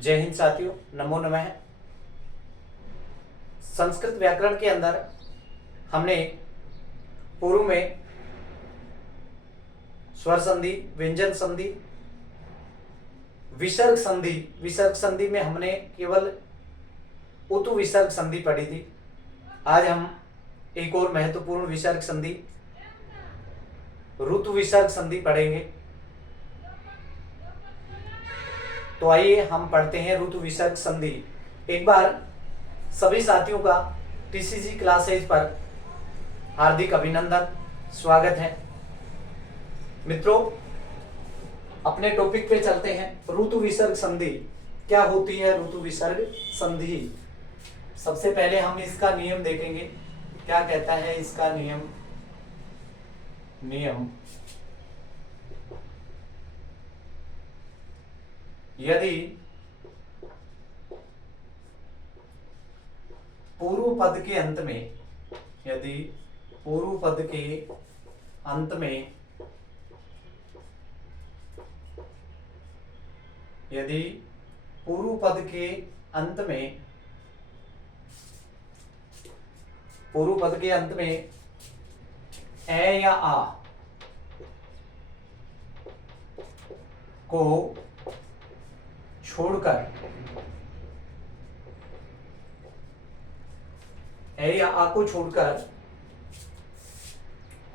जय हिंद साथियों, नमो नमः। संस्कृत व्याकरण के अंदर हमने पूर्व में स्वर संधि, व्यंजन संधि, विसर्ग संधि में हमने केवल उतु विसर्ग संधि पढ़ी थी। आज हम एक और महत्वपूर्ण विसर्ग संधि, ऋतु विसर्ग संधि पढ़ेंगे। तो आइए हम पढ़ते हैं ऋतु विसर्ग संधि। एक बार सभी साथियों का टीसीजी क्लासेज पर हार्दिक अभिनंदन, स्वागत है। मित्रों, अपने टॉपिक पे चलते हैं। ऋतु विसर्ग संधि क्या होती है? ऋतु विसर्ग संधि, सबसे पहले हम इसका नियम देखेंगे। क्या कहता है इसका नियम? यदि पूर्व पद के अंत में, यदि पूर्व पद के अंत में, यदि पूर्व पद के अंत में, पूर्व पद के अंत में ए या आ को छोड़कर, ए या आ को छोड़कर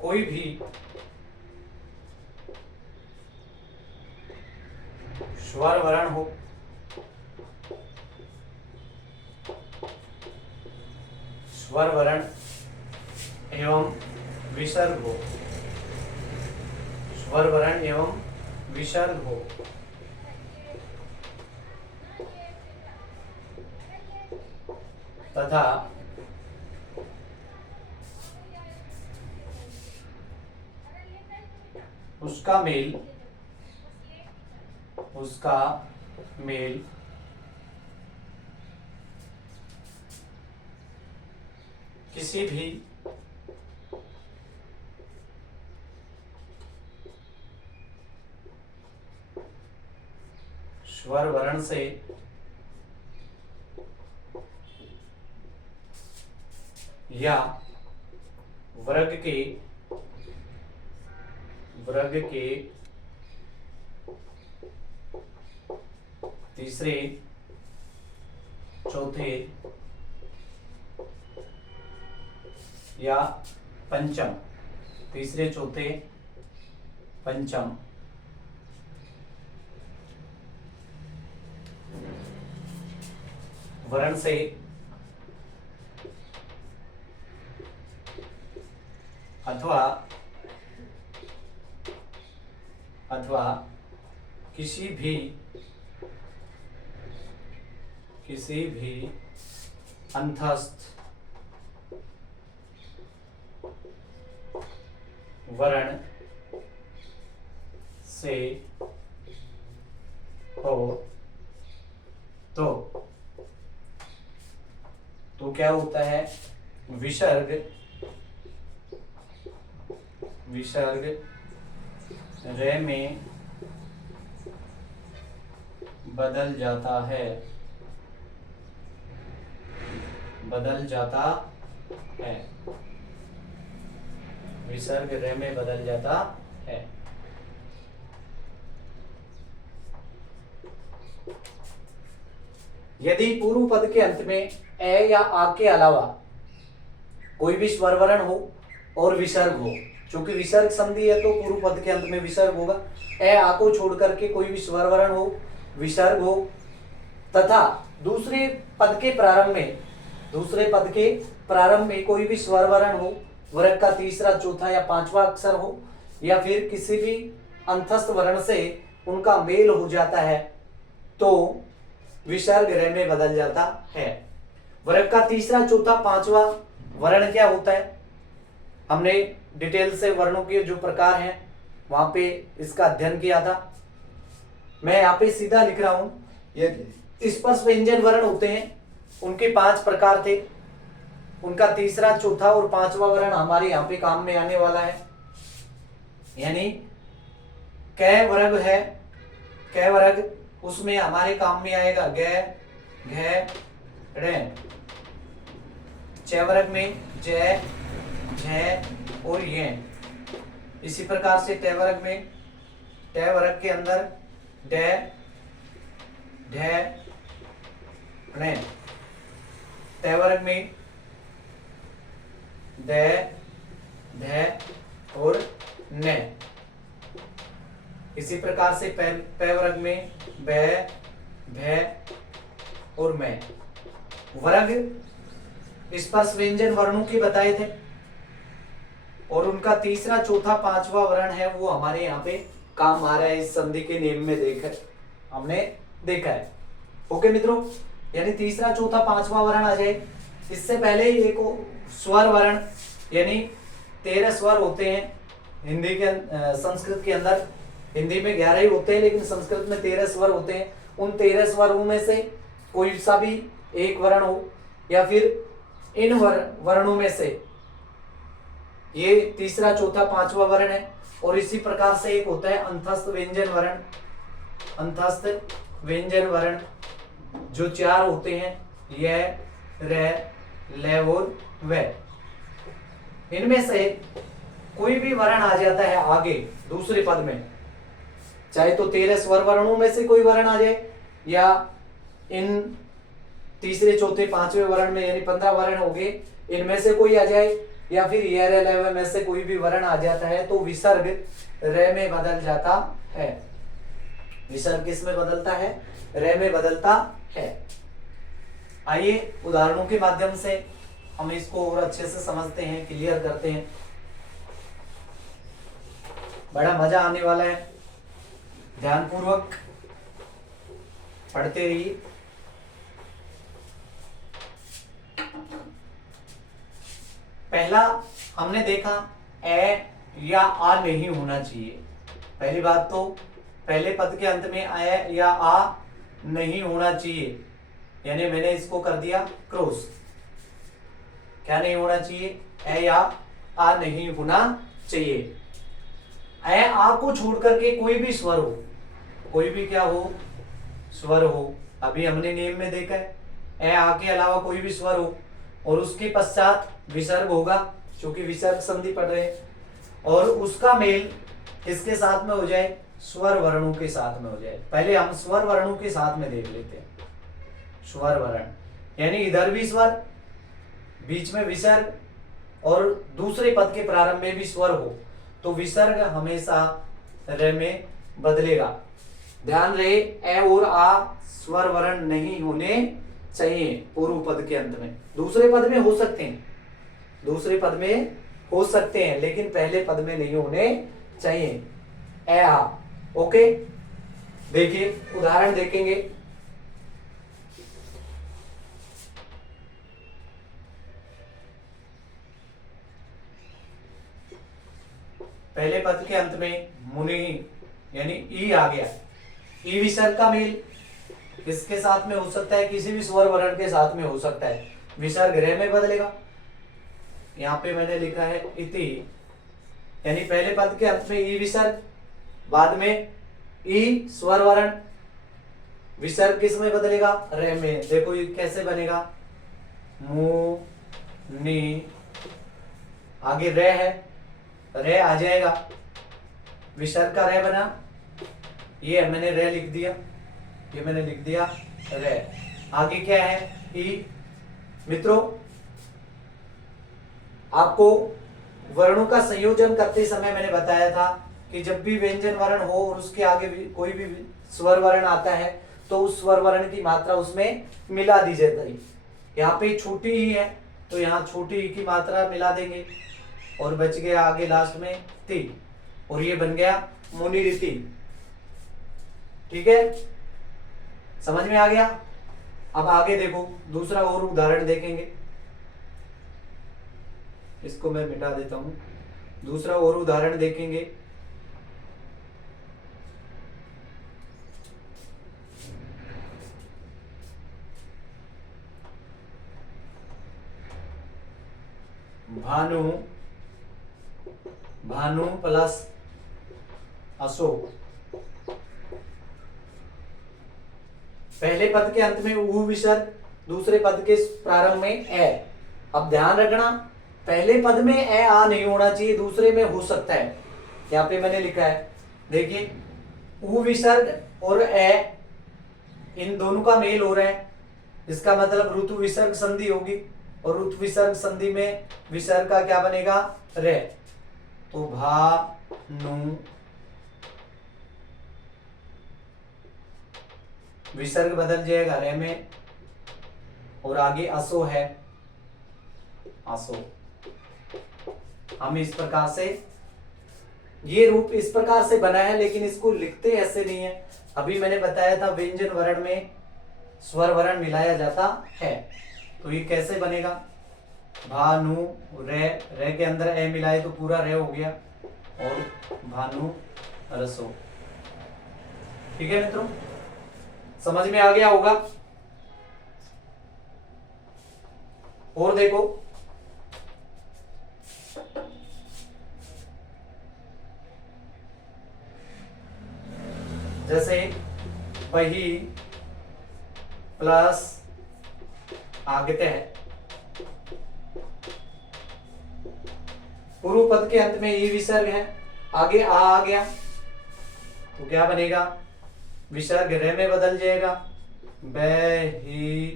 कोई भी स्वर वर्ण हो, स्वर वर्ण एवं विसर्ग हो, स्वर वर्ण एवं विसर्ग हो, तथा उसका मेल किसी भी स्वर वर्ण से या वर्ग के तीसरे, चौथे या पंचम, तीसरे, चौथे, पंचम वर्ण से अथवा किसी भी अंतस्थ वर्ण से हो तो क्या होता है? विसर्ग रे में बदल जाता है, विसर्ग रे में बदल जाता है। यदि पूर्व पद के अंत में ए या आ के अलावा कोई भी स्वर वर्ण हो और विसर्ग हो, चूंकि विसर्ग संधि है तो पूर्व पद के अंत में विसर्ग होगा। ए आ को छोड़ करके कोई भी स्वर वर्ण हो, विसर्ग हो, तथा दूसरे पद के प्रारंभ में कोई भी स्वर वर्ण हो, वर्ग का तीसरा, चौथा या पांचवा अक्षर हो, या फिर किसी भी अंतस्थ वर्ण से उनका मेल हो जाता है तो विसर्ग रे में बदल जाता है। वर्ग का तीसरा, चौथा, पांचवा वर्ण क्या होता है? हमने डिटेल से वर्णों के जो प्रकार हैं वहां पे इसका अध्ययन किया था। मैं यहाँ पे सीधा लिख रहा हूं। ये स्पर्श व्यंजन वर्ण होते हैं, उनके 5 प्रकार थे। उनका तीसरा, चौथा और पांचवा वर्ण हमारे यहाँ पे काम में आने वाला है। यानी कै वर्ग है, कै वर्ग, उसमें हमारे काम में आएगा ग, घ, ऋ। च वर्ग में ज, झ और य। इसी प्रकार से ट वर्ग में, ट वर्ग के अंदर ड, ढ, ण। ट वर्ग में द, ध और न। इसी प्रकार से प वर्ग में ब, भ और मैं। वर्ग स्पर्श व्यंजन वर्णों के बताए थे और उनका तीसरा, चौथा, पांचवा वर्ण है वो हमारे यहाँ पे काम आ रहा है। इस संधि के नियम में हमने देखा है। ओके मित्रों, यानी तीसरा, चौथा, पांचवा वर्ण आ जाए। इससे पहले एक स्वर वर्ण, यानी 13 स्वर होते हैं हिंदी के संस्कृत के अंदर। हिंदी में 11 ही होते हैं लेकिन संस्कृत में 13 स्वर होते हैं। उन 13 स्वरों में से कोई सा भी एक वर्ण हो या फिर इन वर्णों में से ये तीसरा, चौथा, पांचवा वर्ण है। और इसी प्रकार से एक होता है अंतस्थ व्यंजन वर्ण। अंतस्थ व्यंजन वर्ण जो 4 होते हैं, य, र, ल और व। इनमें से कोई भी वर्ण आ जाता है आगे दूसरे पद में, चाहे तो 13 स्वर वर्णों में से कोई वर्ण आ जाए या इन तीसरे, चौथे, पांचवे वर्ण में यानी 15 वर्ण हो गए, इनमें से कोई आ जाए या फिर य, र, ल, व में से कोई भी वर्ण आ जाता है तो विसर्ग र में बदल जाता है। विसर्ग किस में बदलता है? र में बदलता है। आइए उदाहरणों के माध्यम से हम इसको और अच्छे से समझते हैं, क्लियर करते हैं। बड़ा मजा आने वाला है, ध्यानपूर्वक पढ़ते रहिए। पहला हमने देखा ए या आ नहीं होना चाहिए। पहली बात तो पहले पद के अंत में ए या आ नहीं होना चाहिए, यानी मैंने इसको कर दिया क्रॉस। क्या नहीं होना चाहिए? ए या आ नहीं होना चाहिए। ए आ को छोड़ करके कोई भी स्वर हो, कोई भी क्या हो? स्वर हो। अभी हमने नियम में देखा है ए आ के अलावा कोई भी स्वर हो और उसके पश्चात विसर्ग होगा, क्योंकि विसर्ग संधि पढ़ रहे हैं, और उसका मेल किसके साथ में हो जाए? स्वर वर्णों के साथ में हो जाए। पहले हम स्वर वर्णों के साथ में देख लेते हैं। स्वर वर्ण यानी इधर भी स्वर, बीच में विसर्ग और दूसरे पद के प्रारंभ में भी स्वर हो तो विसर्ग हमेशा र में बदलेगा। ध्यान रहे, ए और आ स्वर वर्ण नहीं होने चाहिए पूर्व पद के अंत में। दूसरे पद में हो सकते हैं, दूसरे पद में हो सकते हैं, लेकिन पहले पद में नहीं होने चाहिए। ए आ। ओके, देखिए उदाहरण देखेंगे। पहले पद के अंत में मुनि यानी ई आ गया। ई विसर्ग का मेल किसके साथ में हो सकता है? किसी भी स्वर वर्ण के साथ में हो सकता है। विसर्ग रे में बदलेगा। यहाँ पे मैंने लिखा है इति, यानी पहले पद के अंत में ई विसर्ग, बाद में ई स्वर वर्ण, विसर्ग किस में बदलेगा? रे में। देखो ये कैसे बनेगा? मु नी, आगे रे है, रे आ जाएगा, विसर्ग का रे बना, ये मैंने रे लिख दिया, ये मैंने लिख दिया रे। आगे क्या है? ई। मित्रों, आपको वर्णों का संयोजन करते समय मैंने बताया था कि जब भी व्यंजन वर्ण हो और उसके आगे भी कोई भी स्वर वर्ण आता है तो उस स्वर वर्ण की मात्रा उसमें मिला दी जाती है। यहाँ पे छोटी ही है तो यहाँ छोटी ई की मात्रा मिला देंगे और बच गया आगे लास्ट में ती, और ये बन गया मुनिरिति। ठीक है, समझ में आ गया? अब आगे देखो, दूसरा और उदाहरण देखेंगे। इसको मैं मिटा देता हूं। दूसरा और उदाहरण देखेंगे। भानु, भानु प्लस अशोक। पहले पद के अंत में ऊ विसर्ग, दूसरे पद के प्रारंभ में ए। अब ध्यान रखना, पहले पद में ए आ नहीं होना चाहिए, दूसरे में हो सकता है। यहाँ पे मैंने लिखा है, देखिए ऊ विसर्ग और ए, इन दोनों का मेल हो रहा है, इसका मतलब ऋतु विसर्ग संधि होगी, और ऋतु विसर्ग संधि में विसर्ग का क्या बनेगा, रे। तो भा नु, विसर्ग बदल जाएगा रे में, और आगे असो है, असो। हम इस प्रकार से, ये रूप इस प्रकार से बना है, लेकिन इसको लिखते ऐसे नहीं है। अभी मैंने बताया था व्यंजन वर्ण में स्वर वर्ण मिलाया जाता है। तो ये कैसे बनेगा, भानु रे, रे के अंदर ए मिलाए तो पूरा रे हो गया, और भानु रसो। ठीक है मित्रों, समझ में आ गया होगा। और देखो, जैसे वही प्लस आगते है, पूर्व पद के अंत में ई विसर्ग है, आगे आ गया तो क्या बनेगा, विसर्ग रे में बदल जाएगा, बे ही,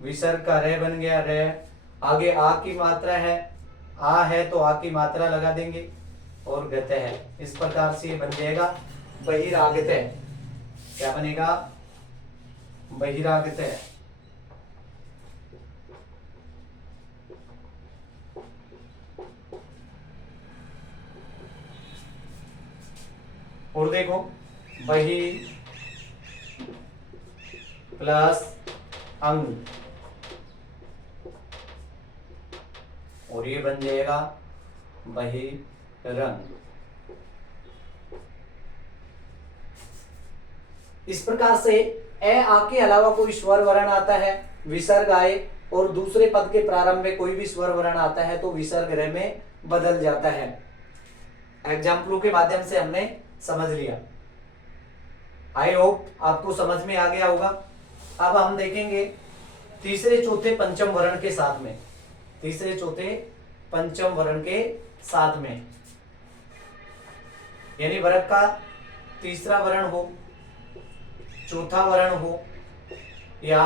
विसर्ग का रे बन गया रे। आगे आ की मात्रा है, आ है तो आ की मात्रा लगा देंगे, और गते है, इस प्रकार से ये बन जाएगा बहिरागते। क्या बनेगा, बहिरागते। और देखो, बही प्लस अंग, और ये बन जाएगा बहिरंग। इस प्रकार से ए आ के अलावा कोई स्वर वर्ण आता है, विसर्ग आए, और दूसरे पद के प्रारंभ में कोई भी स्वर वर्ण आता है तो विसर्ग रे में बदल जाता है। एग्जाम्पलों के माध्यम से हमने समझ लिया। आई होप आपको समझ में आ गया होगा। अब हम देखेंगे तीसरे चौथे पंचम वर्ण के साथ में, तीसरे चौथे पंचम वर्ण के साथ में, यानी वर्ग का तीसरा वर्ण हो, चौथा वर्ण हो, या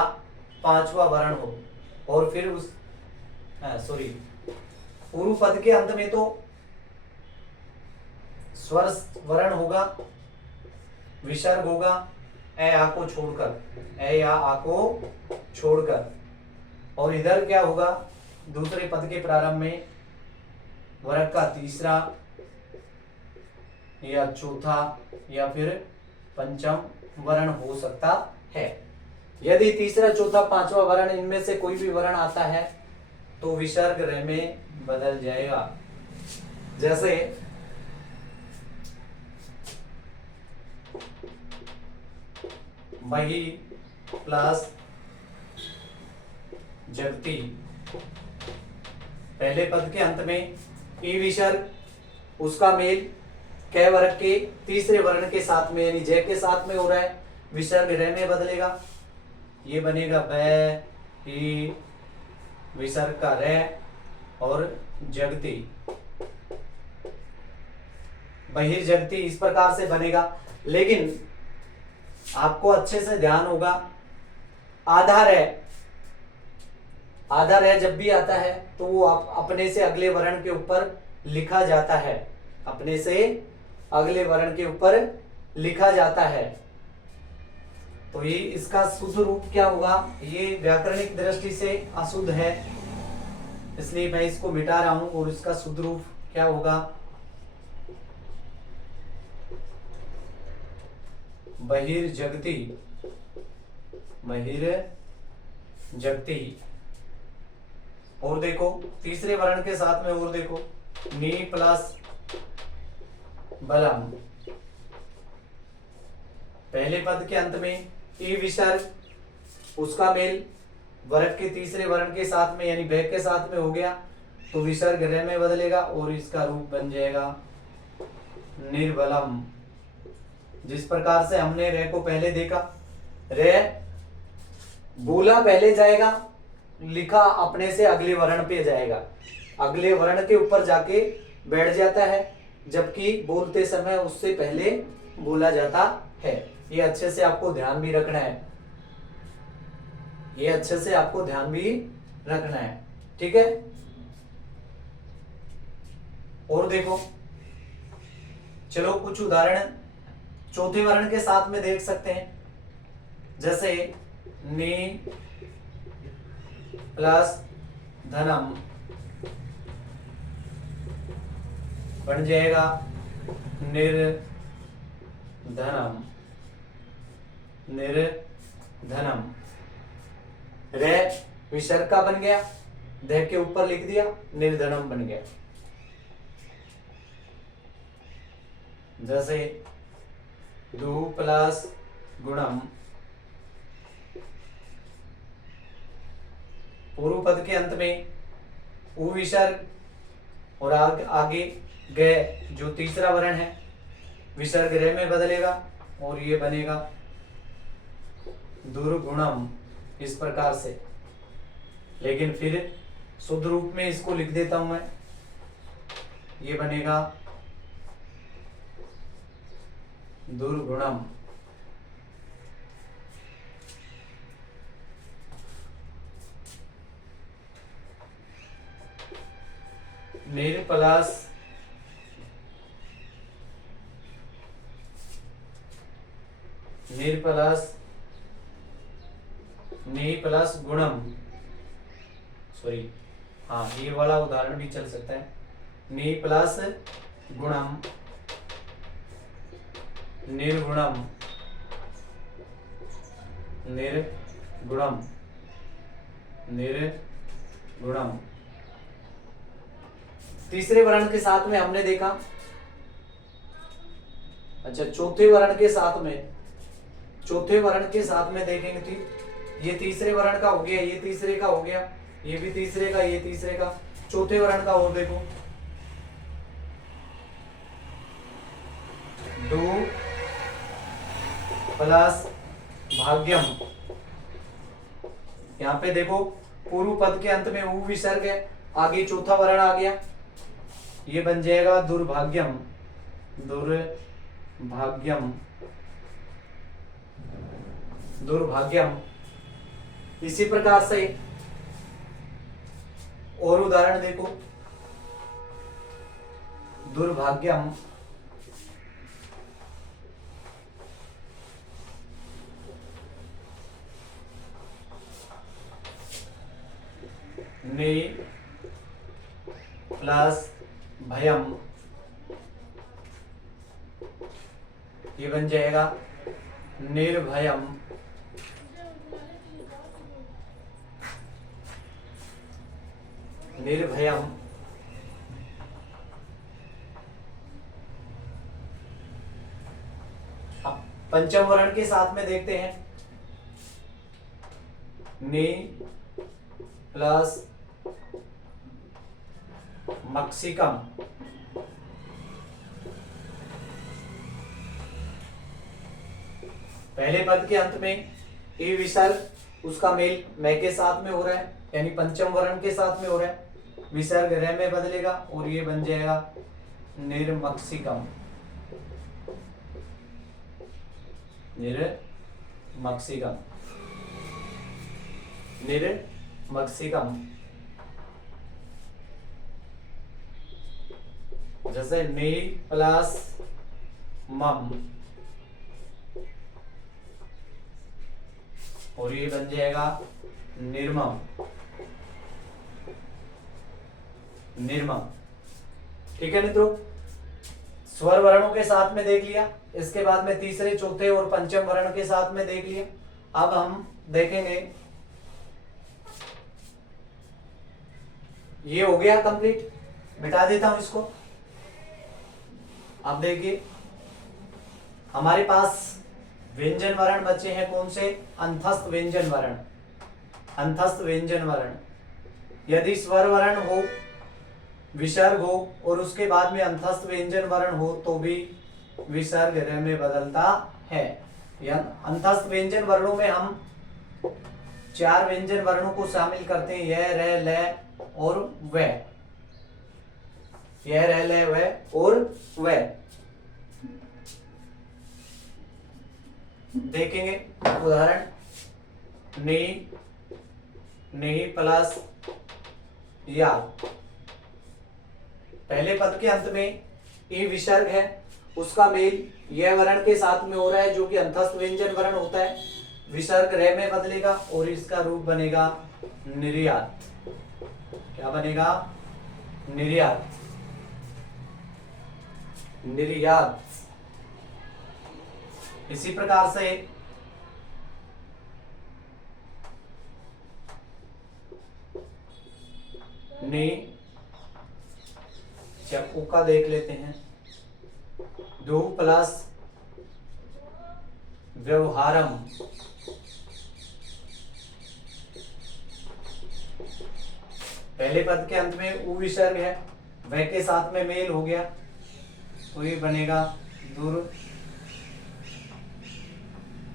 पांचवा वर्ण हो, और फिर उस पूर्व पद के अंत में तो स्वर वर्ण होगा, विसर्ग होगा, ए आ को छोड़कर, ए या आ को छोड़कर, और इधर क्या होगा, दूसरे पद के प्रारंभ में वर्ग का तीसरा या चौथा या फिर पंचम वर्ण हो सकता है। यदि तीसरा चौथा पांचवा वर्ण इनमें से कोई भी वर्ण आता है तो विसर्ग रे में बदल जाएगा। जैसे मही प्लस जगती, पहले पद के अंत में ई विसर्ग, उसका मेल कै वर्ग के तीसरे वर्ण के साथ में यानी जय के साथ में हो रहा है, विसर्ग रे में बदलेगा, ये बनेगा बै ही, विसर्ग का रे, और जगती, बहिर्जगती, इस प्रकार से बनेगा। लेकिन आपको अच्छे से ध्यान होगा, आधार है, आधार है जब भी आता है तो वो अपने से अगले वर्ण के ऊपर लिखा जाता है, अपने से अगले वर्ण के ऊपर लिखा जाता है। तो ये इसका शुद्ध रूप क्या होगा, ये व्याकरणिक दृष्टि से अशुद्ध है, इसलिए मैं इसको मिटा रहा हूं, और इसका शुद्ध रूप क्या होगा, बहिर्जगती, बहिर्जगती। और देखो तीसरे वर्ण के साथ में, और देखो नी प्लस बलम, पहले पद के अंत में ई विसर्ग, उसका मेल वर्ग के तीसरे वर्ण के साथ में यानी भय के साथ में हो गया तो विसर्ग रे में बदलेगा, और इसका रूप बन जाएगा निर्बलम। जिस प्रकार से हमने रे को पहले देखा, रे बोला पहले जाएगा, लिखा अपने से अगले वर्ण पे जाएगा, अगले वर्ण के ऊपर जाके बैठ जाता है, जबकि बोलते समय उससे पहले बोला जाता है। ये अच्छे से आपको ध्यान भी रखना है, ये अच्छे से आपको ध्यान भी रखना है, ठीक है। और देखो, चलो कुछ उदाहरण चौथे वर्ण के साथ में देख सकते हैं, जैसे नि प्लस धनम बन जाएगा निर्धनम, निर्धनम। रे विसर्ग का बन गया, ध के ऊपर लिख दिया, निर्धनम बन गया। जैसे दु प्लस गुणम, पूर्व पद के अंत में उ विसर्ग और आगे ग जो तीसरा वर्ण है विसर्ग रे में बदलेगा और ये बनेगा दुर्गुणम, इस प्रकार से। लेकिन फिर शुद्ध रूप में इसको लिख देता हूं मैं, ये बनेगा दुर्गुणम। निर प्लस नि प्लस गुणम, सॉरी हाँ ये वाला उदाहरण भी चल सकता है। नि प्लस गुणम निर्गुणम, निर्गुणम, निर्गुणम। तीसरे वर्ण के साथ में हमने देखा, अच्छा चौथे वर्ण के साथ में, चौथे वर्ण के साथ में देखेंगे तो ये तीसरे वर्ण का हो गया, ये तीसरे का हो गया, ये भी तीसरे का, ये तीसरे का। चौथे वर्ण का और देखो, दो प्लस भाग्यम। यहां पे देखो पूर्व पद के अंत में उ विसर्ग है, आगे चौथा वर्ण आ गया, ये बन जाएगा दुर्भाग्यम, दुर्भाग्यम, दुर्भाग्यम। इसी प्रकार से और उदाहरण देखो, दुर्भाग्यम, नि प्लस भयम, ये बन जाएगा निर्भयम, निर्भयम। अब पंचम वर्ण के साथ में देखते हैं, नि प्लस मक्सिकम, पहले पद के अंत में ए विसर्ग, उसका मेल मैं के साथ में हो रहा है, यानी पंचम वर्ण के साथ में हो रहा है, विसर्ग रे में बदलेगा और ये बन जाएगा निर्मक्सिकम, निर्मक्सिकम, निर्मक्सिकम। जैसे नि प्लस मम और ये बन जाएगा निर्मम, निर्मम। ठीक है मित्रों, स्वर वर्णों के साथ में देख लिया, इसके बाद में तीसरे चौथे और पंचम वर्ण के साथ में देख लिया। अब हम देखेंगे, ये हो गया कंप्लीट, मिटा देता हूं इसको। अब देखिए हमारे पास व्यंजन वर्ण बचे हैं, कौन से? अंतस्थ व्यंजन वर्ण, अंतस्थ व्यंजन वर्ण। यदि स्वर वर्ण हो, विसर्ग हो और उसके बाद में अंतस्थ व्यंजन वर्ण हो तो भी विसर्ग रे में बदलता है। या अंतस्थ व्यंजन वर्णों में हम 4 व्यंजन वर्णों को शामिल करते हैं, य, र, ल और व। य, र, ल, व और व। देखेंगे उदाहरण, नी, नहीं प्लस या। पहले पद के अंत में ई विसर्ग है, उसका मेल यह वर्ण के साथ में हो रहा है जो कि अंतस्थ व्यंजन वर्ण होता है। विसर्ग रे में बदलेगा और इसका रूप बनेगा निर्यात। क्या बनेगा? निर्यात। निर्यात। इसी प्रकार से ने चक्कू का देख लेते हैं, दो प्लस व्यवहारम। पहले पद के अंत में उ विसर्ग है, वह के साथ में मेल हो गया तो ये बनेगा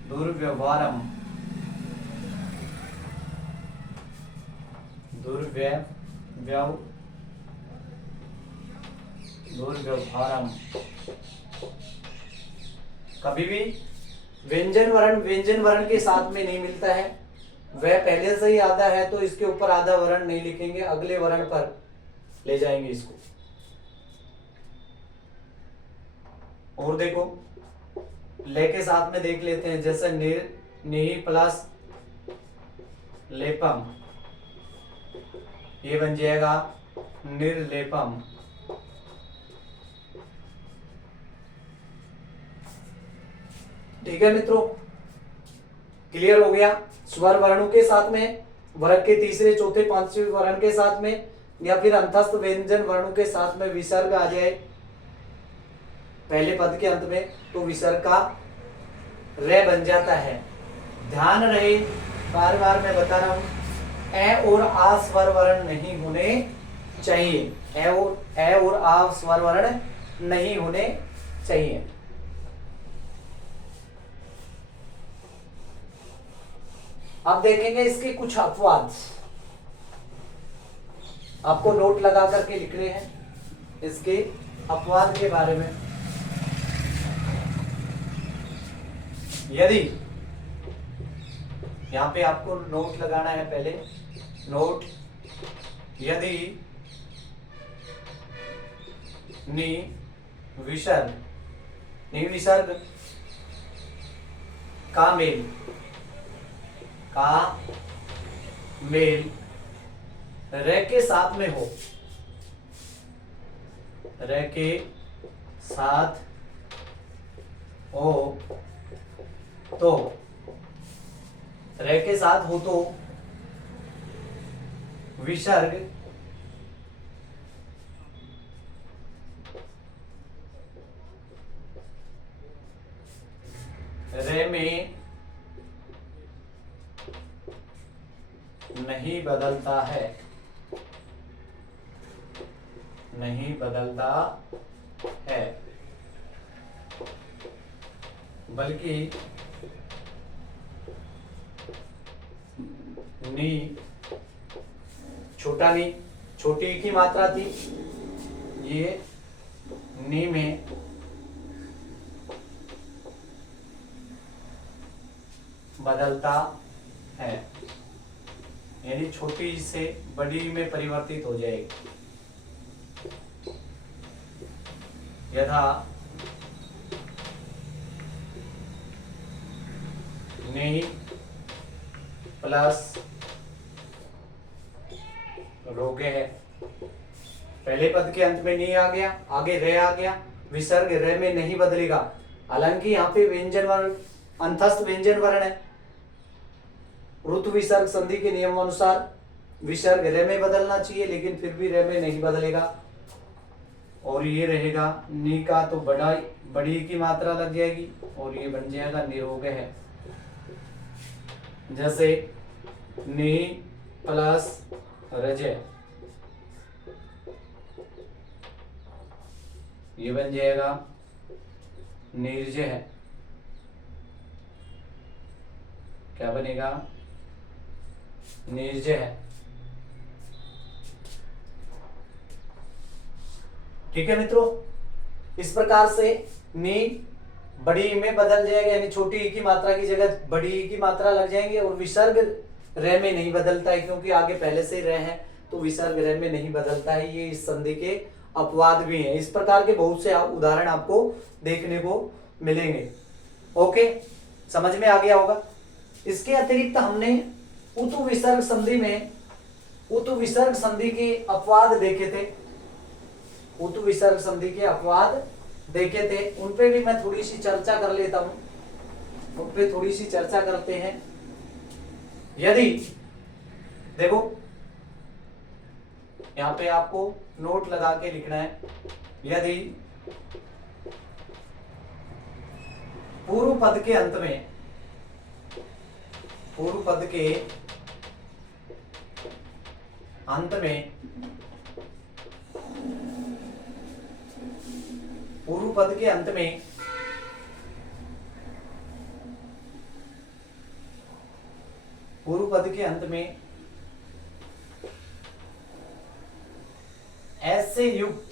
दुर्व्यवहारम। दुर्व्यवहारम। कभी भी व्यंजन वर्ण के साथ में नहीं मिलता है, वह पहले से ही आधा है तो इसके ऊपर आधा वर्ण नहीं लिखेंगे, अगले वर्ण पर ले जाएंगे इसको। और देखो ले के साथ में देख लेते हैं, जैसे नि प्लस लेपम, ये बन जाएगा निर्लेपम। ठीक है मित्रों, क्लियर हो गया? स्वर वर्णों के साथ में, वर्ग के तीसरे चौथे पांचवें वर्ण के साथ में, या फिर अंतस्थ व्यंजन वर्णों के साथ में विसर्ग आ जाए पहले पद के अंत में तो विसर्ग का रे बन जाता है। ध्यान रहे, बार बार मैं बता रहा हूं, ए और आ स्वर वर्ण नहीं होने चाहिए। ए और आ स्वर वर्ण नहीं होने चाहिए। अब देखेंगे इसके कुछ अपवाद, आपको नोट लगा करके लिख रहे हैं इसके अपवाद के बारे में। यदि यहां पे आपको नोट लगाना है, पहले नोट, यदि नि विसर्ग का मेल रे के साथ में हो, रे के साथ हो तो, रे के साथ हो तो विसर्ग रे में नहीं बदलता है, नहीं बदलता है, बल्कि नी, छोटा नी, छोटी की मात्रा थी, ये नी में बदलता है, यानी छोटी से बड़ी में परिवर्तित हो जाएगी। यथा नी प्लस रोगे है, पहले पद के अंत में नी आ गया, आगे रे आ गया, विसर्ग रे में नहीं बदलेगा। हालांकि यहाँ पे व्यंजन वर्ण अंतस्थ व्यंजन वर्ण है, ऋतु विसर्ग संधि के नियम अनुसार विसर्ग रे में बदलना चाहिए, लेकिन फिर भी रे में नहीं बदलेगा और ये रहेगा नी का तो बड़ी की मात्रा लग जाएगी और ये बन जाएगा निरोग है। जैसे नी प्लस रजे, ये बन जाएगा निर्जय है। क्या बनेगा, निर्जय। ठीक है मित्रों, इस प्रकार से नी बड़ी ई में बदल जाएगा, यानी छोटी ई की मात्रा की जगह बड़ी ई की मात्रा लग जाएंगे। और विसर्ग रे में नहीं बदलता है, क्योंकि आगे पहले से रह है, तो विसर्ग रे में नहीं बदलता है। ये इस संधि के अपवाद भी हैं। इस प्रकार के बहुत से उदाहरण आपको देखने को मिलेंगे। ओके, समझ में आ गया होगा। इसके अतिरिक्त हमने उतु विसर्ग संधि में उतु विसर्ग संधि के अपवाद देखे थे। उतु विसर्ग संधि के अपवाद देखे थे, उन पे भी मैं थोड़ी सी चर्चा कर लेता हूं। उन पे थोड़ी सी चर्चा करते हैं। यदि देखो, यहां पे आपको नोट लगा के लिखना है। यदि पूर्व पद के अंत में पूर्व पद के अंत में पूर्व पद के अंत में पूर्व पद के अंत में ऐसे युक्त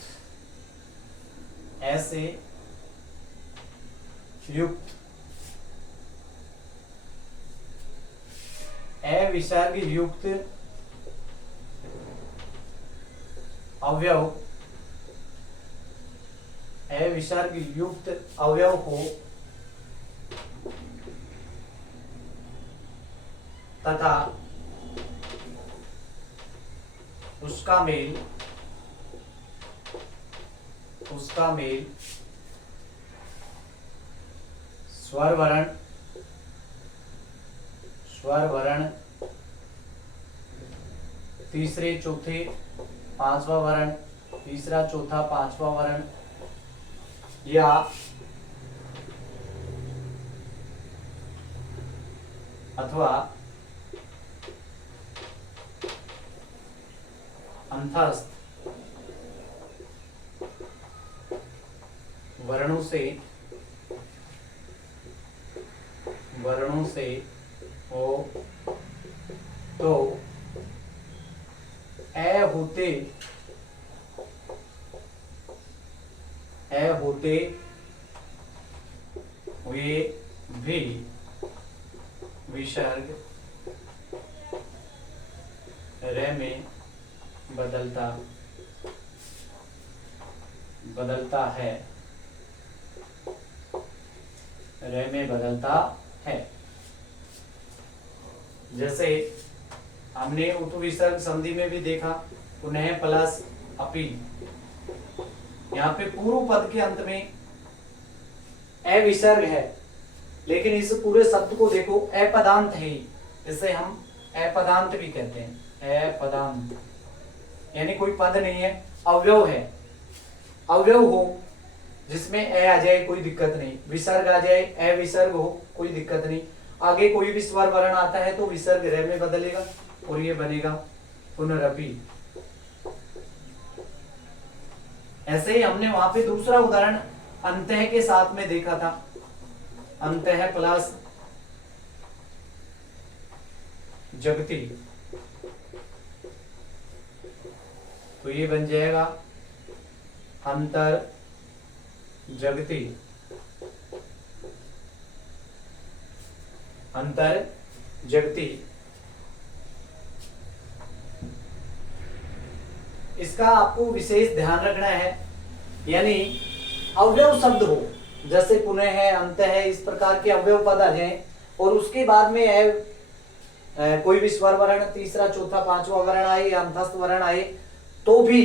अविसर्ग युक्त अवयव अविसर्ग युक्त अवयव को तथा उसका मेल स्वर वर्ण तीसरे चौथे पांचवा वर्ण, तीसरा चौथा पांचवा वर्ण, या अथवा अंतस्थ वर्णों से हो तो ए होते हुए भी विसर्ग रे में बदलता है, रे में बदलता है। जैसे हमने उपविसर्ग संधि में भी देखा, पुनः प्लस अपि। यहाँ पे पूर्व पद के अंत में अविसर्ग है, लेकिन इस पूरे शब्द को देखो, अपदांत है। इसे हम अपदांत भी कहते हैं। अपदांत यानी कोई पद नहीं है, अवयव है। अवयव हो जिसमें ए आ जाए कोई दिक्कत नहीं, विसर्ग आ जाए अविसर्ग हो कोई दिक्कत नहीं, आगे कोई भी स्वर वर्ण आता है तो विसर्ग रे में बदलेगा और ये बनेगा पुनरअपि। ऐसे ही हमने वहां पे दूसरा उदाहरण अंतः के साथ में देखा था। अंतः प्लस जगति, तो ये बन जाएगा अंतर जगति। अंतर जगति, इसका आपको विशेष ध्यान रखना है। यानी अवयव शब्द हो, जैसे पुनः है, अंत है, इस प्रकार के अवयव पद आ जाए और उसके बाद में कोई भी स्वर वर्ण तीसरा चौथा पांचवा वर्ण आए या अंतस्थ वर्ण आए तो भी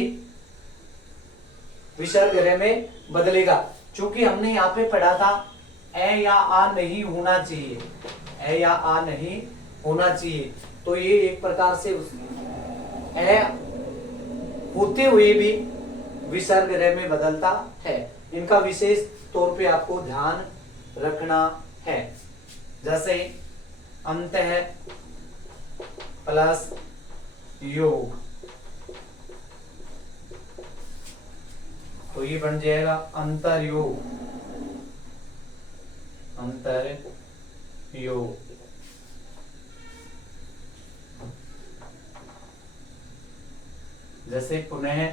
विसर्ग रे में बदलेगा। चूंकि हमने यहाँ पे पढ़ा था ए या आ नहीं होना चाहिए, ए या आ नहीं होना चाहिए, तो ये एक प्रकार से ए होते हुए भी विसर्ग रे में बदलता है। इनका विशेष तौर पे आपको ध्यान रखना है। जैसे अंत है प्लस योग, तो ये बन जाएगा अंतर योग। अंतर योग जैसे पुनः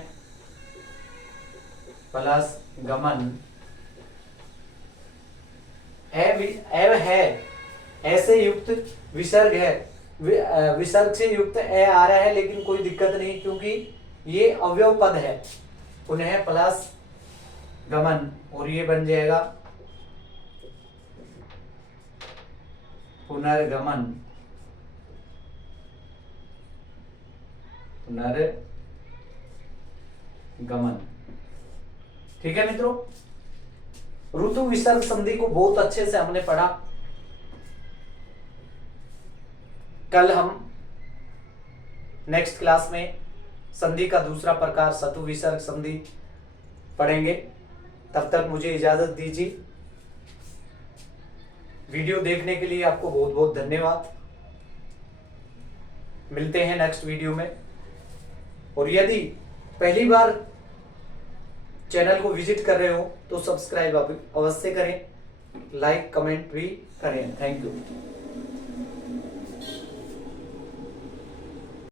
प्लस गमन, एव है, ऐसे युक्त विसर्ग है, विसर्ग से युक्त ए आ रहा है, लेकिन कोई दिक्कत नहीं क्योंकि ये अवयव पद है। पुनः प्लस गमन और ये बन जाएगा पुनर्गमन, पुनर्गमन। ठीक है मित्रों, ऋतु विसर्ग संधि को बहुत अच्छे से हमने पढ़ा। कल हम नेक्स्ट क्लास में संधि का दूसरा प्रकार सतु विसर्ग संधि पढ़ेंगे। तब तक मुझे इजाजत दीजिए। वीडियो देखने के लिए आपको बहुत बहुत धन्यवाद। मिलते हैं नेक्स्ट वीडियो में। और यदि पहली बार चैनल को विजिट कर रहे हो तो सब्सक्राइब अवश्य करें, लाइक कमेंट भी करें। Thank you.